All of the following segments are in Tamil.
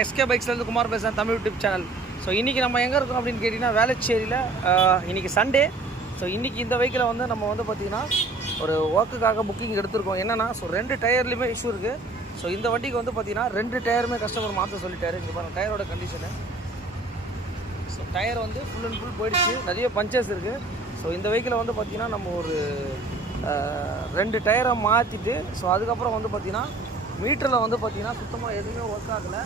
எஸ்கே பைக்ஸ்லேருந்து குமார் பேசுகிறேன், தமிழ் யூடியூப் சேனல். ஸோ இன்றைக்கி நம்ம எங்கே இருக்கோம் அப்படின்னு கேட்டிங்கன்னா வேளச்சேரியில். இன்றைக்கி சண்டே. ஸோ இன்றைக்கி இந்த வெஹிக்கிளை வந்து நம்ம வந்து பார்த்திங்கன்னா ஒரு ஒர்க்குக்காக புக்கிங் எடுத்திருக்கோம். என்னென்னா ஸோ 2 டயர்லையுமே இஷ்யூ இருக்குது. ஸோ இந்த வண்டிக்கு வந்து பார்த்திங்கன்னா 2 டயருமே கஸ்டமர் மாற்ற சொல்லிட்டாரு. இங்கே பாருங்கள் டயரோட கண்டிஷனு. ஸோ டயர் வந்து ஃபுல் அண்ட் ஃபுல் போயிடுச்சு, நிறைய பஞ்சர்ஸ் இருக்குது. ஸோ இந்த வெஹிக்கிளை வந்து பார்த்திங்கன்னா நம்ம ஒரு 2 டயரை மாற்றிட்டு ஸோ அதுக்கப்புறம் வந்து பார்த்திங்கன்னா மீட்டரில் வந்து பார்த்திங்கன்னா சுத்தமாக எதுவுமே ஒர்க் ஆகலை.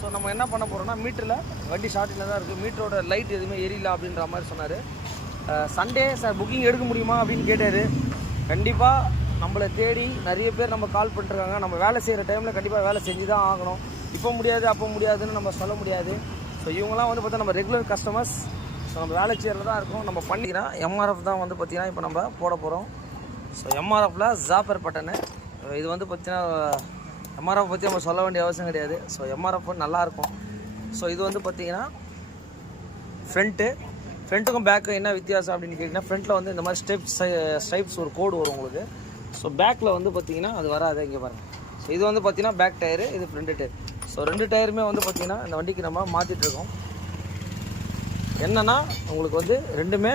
ஸோ நம்ம என்ன பண்ண போகிறோம்னா மீட்டரில் வண்டி ஷார்ட்டில் தான் இருக்குது, மீட்டரோட லைட் எதுவுமே எரியல அப்படின்ற மாதிரி சொன்னார். சண்டே சார் புக்கிங் எடுக்க முடியுமா அப்படின்னு கேட்டார். கண்டிப்பாக நம்மளை தேடி நிறைய பேர் நம்ம கால் பண்ணிட்டுருக்காங்க. நம்ம வேலை செய்கிற டைமில் கண்டிப்பாக வேலை செஞ்சு தான் ஆகணும். இப்போ முடியாது அப்போ முடியாதுன்னு நம்ம சொல்ல முடியாது. ஸோ இவங்களாம் வந்து பார்த்தா நம்ம ரெகுலர் கஸ்டமர்ஸ். ஸோ நம்ம வேலை செய்கிறது தான் இருக்கும். நம்ம பண்ணிக்கிறோம் எம்ஆர்எஃப் தான் வந்து பார்த்திங்கன்னா இப்போ நம்ம போட போகிறோம். ஸோ எம்ஆர்எஃப்பில் ஜாப்பர் பட்டனு. இது வந்து பார்த்திங்கன்னா எம்ஆர்எஃப் பற்றி நம்ம சொல்ல வேண்டிய அவசியம் கிடையாது. ஸோ எம்ஆர்எஃப் நல்லாயிருக்கும். ஸோ இது வந்து பார்த்திங்கன்னா ஃப்ரண்ட்டுக்கும் பேக்கும் என்ன வித்தியாசம் அப்படின்னு கேட்டிங்கன்னா ஃப்ரண்ட்டில் வந்து இந்த மாதிரி ஸ்டைப்ஸ் ஒரு கோடு வரும் உங்களுக்கு. ஸோ பேக்கில் வந்து பார்த்திங்கன்னா அது வராது. இங்கே பாருங்கள். ஸோ இது வந்து பார்த்திங்கன்னா பேக் டயரு, இது ஃப்ரண்ட்டு டயர். ஸோ 2 டயருமே வந்து பார்த்திங்கன்னா இந்த வண்டிக்கு நம்ம மாற்றிட்டுருக்கோம். என்னென்னா உங்களுக்கு வந்து ரெண்டுமே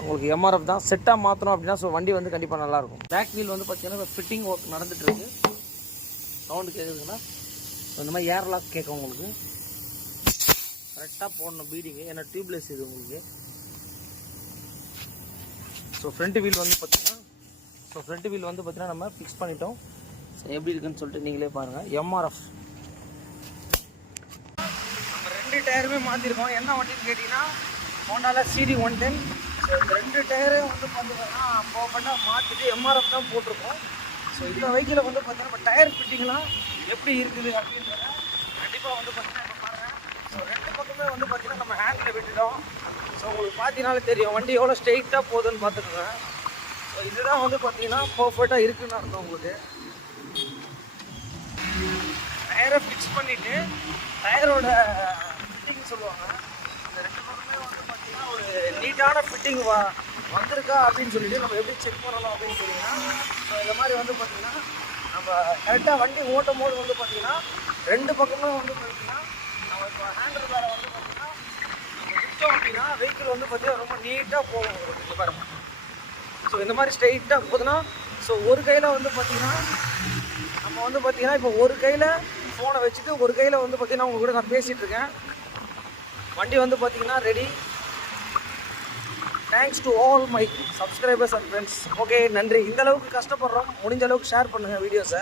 உங்களுக்கு எம்ஆர்எஃப் தான். செட்டாக மாற்றணும் அப்படின்னா ஸோ வண்டி வந்து கண்டிப்பாக நல்லாயிருக்கும். பேக் வீல் வந்து பார்த்திங்கன்னா இப்போ ஃபிட்டிங் ஒர்க் நடந்துகிட்ருக்கு. சவுண்டு கேட்குதுங்கன்னா இந்த மாதிரி ஏர் லாக் கேட்கும் உங்களுக்கு. கரெக்டாக போடணும் பீடிங்கு, ஏன்னா டியூப்லெஸ் இது உங்களுக்கு. ஸோ ஃப்ரண்ட் வீல் வந்து பார்த்திங்கன்னா நம்ம ஃபிக்ஸ் பண்ணிட்டோம். ஸோ எப்படி இருக்குன்னு சொல்லிட்டு நீங்களே பாருங்கள். எம்ஆர்எஃப் நம்ம 2 டயருமே மாற்றிருக்கோம். என்ன வண்டின்னு கேட்டிங்கன்னா ஹோண்டாவில் CD 110. ஸோ இந்த 2 டயரே வந்து பார்த்திங்கன்னா போகப்பட்டா மாற்றிட்டு எம்ஆர்எஃப் தான் போட்டிருக்கோம். ஸோ இந்த வெஹிக்கிளை வந்து பார்த்திங்கன்னா இப்போ டயர் ஃபிட்டிங்லாம் எப்படி இருக்குது அப்படின்றத கண்டிப்பாக வந்து பார்த்திங்கன்னா இப்போ பாருங்கள். ஸோ 2 பக்கமே வந்து பார்த்திங்கன்னா நம்ம ஹேண்டில் விட்டுட்டோம். ஸோ உங்களுக்கு பார்த்தீங்கனாலே தெரியும் வண்டி எவ்வளோ ஸ்ட்ரெயிட்டாக போகுதுன்னு பார்த்துக்கோங்க. ஸோ இதுதான் வந்து பார்த்திங்கன்னா பர்ஃபெக்டாக இருக்குதுன்னு அர்த்தம் உங்களுக்கு. டயரை ஃபிக்ஸ் பண்ணிவிட்டு டயரோட ஃபிட்டிங் சொல்லுவாங்க. இந்த 2 பக்கமே வந்து பார்த்திங்கன்னா ஒரு நீட்டான ஃபிட்டிங் வந்திருக்கா அப்படின்னு சொல்லிட்டு நம்ம எப்படி செக் பண்ணலாம் அப்படின்னு சொல்லிங்கன்னா ஸோ இந்த மாதிரி வந்து பார்த்திங்கன்னா நம்ம கரெக்டாக வண்டி ஓட்டும் போது வந்து பார்த்திங்கன்னா 2 பக்கமும் வந்து பார்த்திங்கன்னா நம்ம இப்போ ஹேண்டில் பேரை வந்து பார்த்திங்கன்னா நம்ம விட்டோம் அப்படின்னா வெஹிக்கிள் வந்து பார்த்திங்கன்னா ரொம்ப நீட்டாக போகும் உங்களுக்கு பாருங்க. ஸோ இந்த மாதிரி ஸ்ட்ரைட்டாக போகுதுன்னா ஸோ ஒரு கையில் வந்து பார்த்திங்கன்னா நம்ம வந்து பார்த்திங்கன்னா இப்போ ஒரு கையில் ஃபோனை வச்சுட்டு ஒரு கையில் வந்து பார்த்திங்கன்னா உங்கள் கூட நான் பேசிகிட்டு இருக்கேன். வண்டி வந்து பார்த்திங்கன்னா ready. Thanks to all my subscribers and friends. Okay, நன்றி. இந்த அளவுக்கு கஷ்டப்படுறோம், முடிஞ்ச அளவுக்கு ஷேர் பண்ணுங்கள் வீடியோஸை.